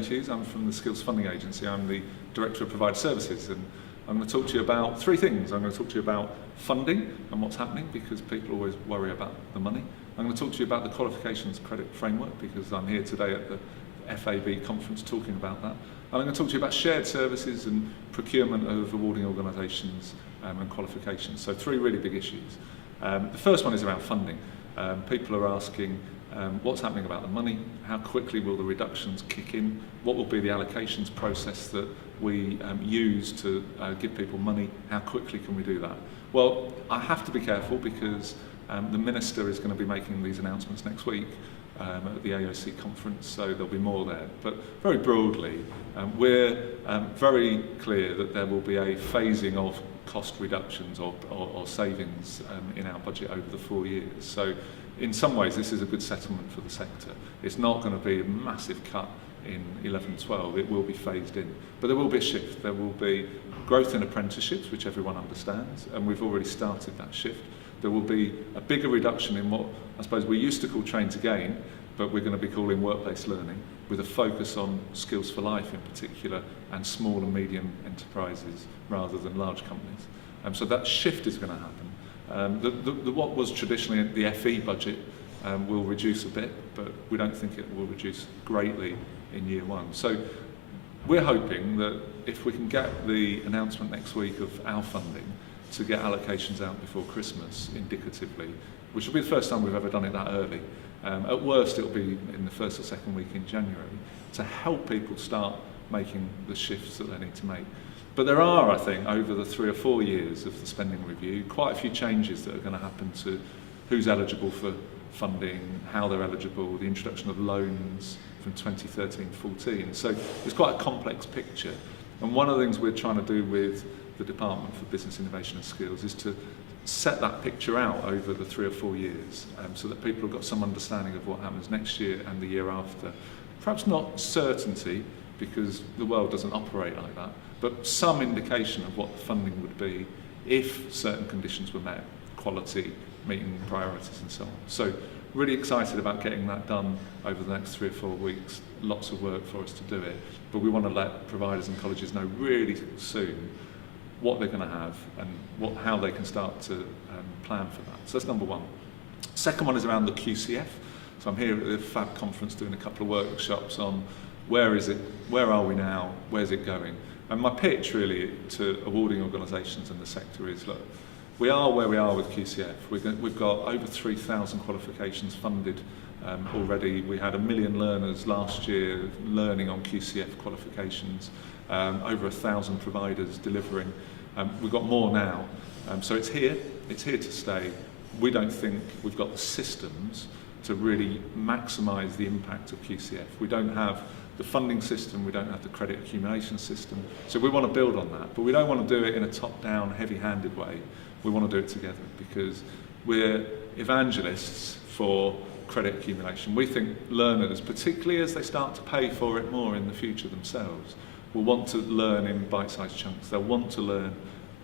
David Hughes. I'm from the Skills Funding Agency. I'm the Director of Provider Services, and I'm going to talk to you about three things. I'm going to talk to you about funding and what's happening, because people always worry about the money. I'm going to talk to you about the qualifications credit framework, because I'm here today at the FAB conference talking about that. And I'm going to talk to you about shared services and procurement of awarding organisations and qualifications. So three really big issues. The first one is around funding. People are asking what's happening about the money, how quickly will the reductions kick in, what will be the allocations process that we use to give people money, how quickly can we do that? Well, I have to be careful, because the Minister is going to be making these announcements next week at the AOC conference, so there'll be more there. But very broadly, we're very clear that there will be a phasing of cost reductions or savings in our budget over the 4 years. So in some ways this is a good settlement for the sector. It's not going to be a massive cut in 11-12, it will be phased in. But there will be a shift. There will be growth in apprenticeships, which everyone understands, and we've already started that shift. There will be a bigger reduction in what I suppose we used to call train to gain, but we're going to be calling workplace learning, with a focus on skills for life in particular, and small and medium enterprises rather than large companies. So that shift is going to happen. What was traditionally the FE budget will reduce a bit, but we don't think it will reduce greatly in year one. So we're hoping that if we can get the announcement next week of our funding to get allocations out before Christmas indicatively, which will be the first time we've ever done it that early. At worst, it'll be in the first or second week in January, to help people start making the shifts that they need to make. But there are, I think, over the 3 or 4 years of the spending review, quite a few changes that are going to happen to who's eligible for funding, how they're eligible, the introduction of loans from 2013-14. So it's quite a complex picture. And one of the things we're trying to do with the Department for Business Innovation and Skills is to set that picture out over the 3 or 4 years, so that people have got some understanding of what happens next year and the year after. Perhaps not certainty, because the world doesn't operate like that, but some indication of what the funding would be if certain conditions were met, quality, meeting priorities and so on. So really excited about getting that done over the next 3 or 4 weeks. Lots of work for us to do it, but we want to let providers and colleges know really soon what they're going to have and how they can start to plan for that. So that's number one. Second one is around the QCF. So I'm here at the FAB conference doing a couple of workshops on where is it, where are we now, where's it going? And my pitch really to awarding organisations in the sector is, look, we are where we are with QCF. We've got over 3,000 qualifications funded already. We had 1 million learners last year learning on QCF qualifications, over 1,000 providers delivering. We've got more now, so it's here to stay. We don't think we've got the systems to really maximise the impact of QCF. We don't have the funding system, we don't have the credit accumulation system, so we want to build on that, but we don't want to do it in a top-down, heavy-handed way. We want to do it together, because we're evangelists for credit accumulation. We think learners, particularly as they start to pay for it more in the future themselves, will want to learn in bite-sized chunks. They'll want to learn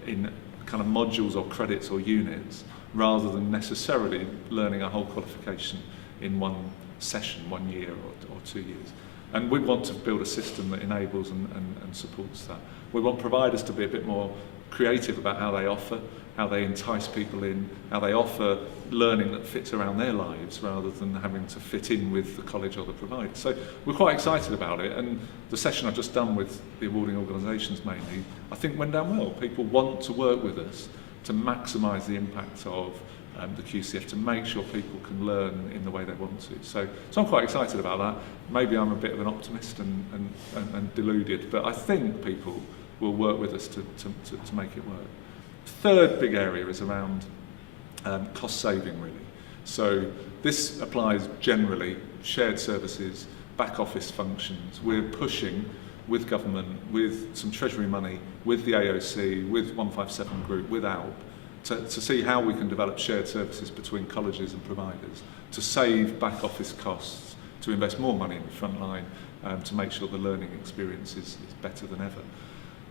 in kind of modules or credits or units, rather than necessarily learning a whole qualification in one session, 1 year or 2 years. And we want to build a system that enables and supports that. We want providers to be a bit more creative about how they offer, how they entice people in, how they offer learning that fits around their lives rather than having to fit in with the college or the provider. So we're quite excited about it, and the session I've just done with the awarding organisations mainly, I think went down well. People want to work with us to maximise the impact of the QCF, to make sure people can learn in the way they want to. So I'm quite excited about that. Maybe I'm a bit of an optimist and deluded, but I think people will work with us to make it work. Third big area is around cost saving, really. So this applies generally, shared services, back office functions. We're pushing with government, with some treasury money, with the AOC, with 157 Group, with ALP, to see how we can develop shared services between colleges and providers, to save back office costs, to invest more money in the front line, to make sure the learning experience is better than ever.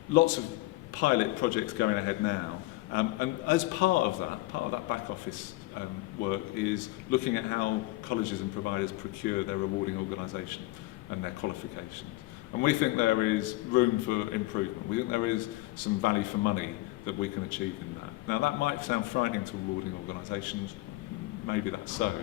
Lots of pilot projects going ahead now, and as part of that back office work is looking at how colleges and providers procure their awarding organisation and their qualifications. And we think there is room for improvement. We think there is some value for money that we can achieve in that. Now that might sound frightening to rewarding organisations, maybe that's so,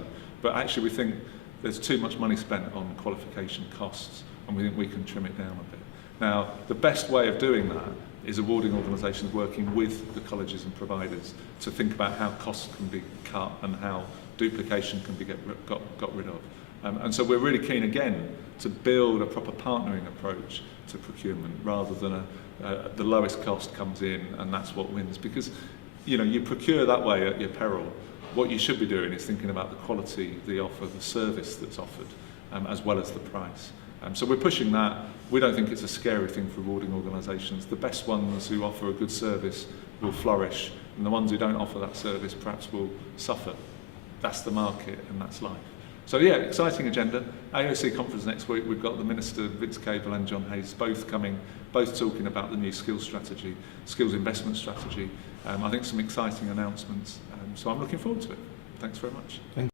but actually we think there's too much money spent on qualification costs, and we think we can trim it down a bit. Now, the best way of doing that is awarding organisations working with the colleges and providers to think about how costs can be cut and how duplication can be got rid of. And so we're really keen, again, to build a proper partnering approach to procurement rather than the lowest cost comes in and that's what wins. Because you procure that way at your peril. What you should be doing is thinking about the quality, the offer, the service that's offered, as well as the price. So we're pushing that. We don't think it's a scary thing for rewarding organisations. The best ones who offer a good service will flourish, and the ones who don't offer that service perhaps will suffer. That's the market and that's life. So yeah, exciting agenda. AOC conference next week, we've got the Minister, Vince Cable and John Hayes, both talking about the new skills strategy, skills investment strategy. I think some exciting announcements. So I'm looking forward to it. Thanks very much.